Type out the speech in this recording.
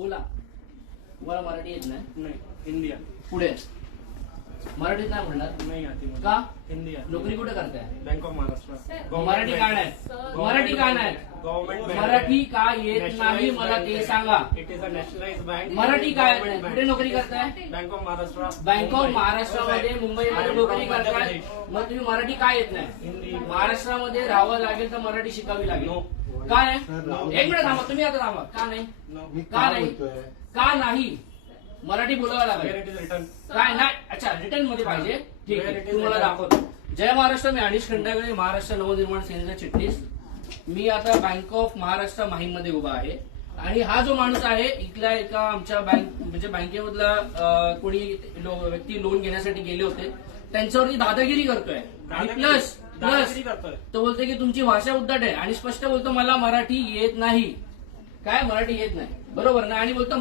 बोला. तुम्हाला मराठी येत नाही? नहीं, हिंदी आती. पुढे मराठीत नाही म्हणणार नहीं आती मुझे. का? हिंदी आती. नोकरी कुठे करताय? Bank of Maharashtra. मराठी का नाही? मराठी का नाही? Government bank. मराठी का येत नाही मला ते सांगा. It is a nationalise bank. Marathi काय कुठे नोकरी करताय? Bank of Maharashtra. Bank of महाराष्ट्रामध्ये मुंबईमध्ये नोकरी करताय. मग तुम्ही मराठी का येत नाही? हिंदी. महाराष्ट्रामध्ये राहावं लागेल तर मराठी शिकावी लागेल. नो. काय? एक मिनिट थांबा, तुम्ही आता थांबा. का नाही? नो. का नाही? का नाही? मराठी बोलावं वेयर लागेल. It is return. काय नाही? अच्छा, रिटर्न मध्ये पाहिजे. ठीक आहे, Where it is तुम्हाला written. दाखवतो. जय महाराष्ट्र. मी अनिश खंडागळे, महाराष्ट्र नवनिर्माण सेनेचा चिटणीस. मी आता बँक ऑफ महाराष्ट्र माहीम मध्ये उभा आहे आणि हा जो माणूस आहे इथल्या एका आमच्या बँक म्हणजे बँकेमधला कोणी व्यक्ती लोन घेण्यासाठी गेले होते, त्यांच्यावरती दादागिरी करतोय आणि प्लस दादागिरी करतोय. तो बोलतोय की तुमची भाषा उद्धट आहे आणि स्पष्ट बोलतो मला मराठी येत नाही. काय मराठी येत नाही, बरोबर ना? आणि बोलतो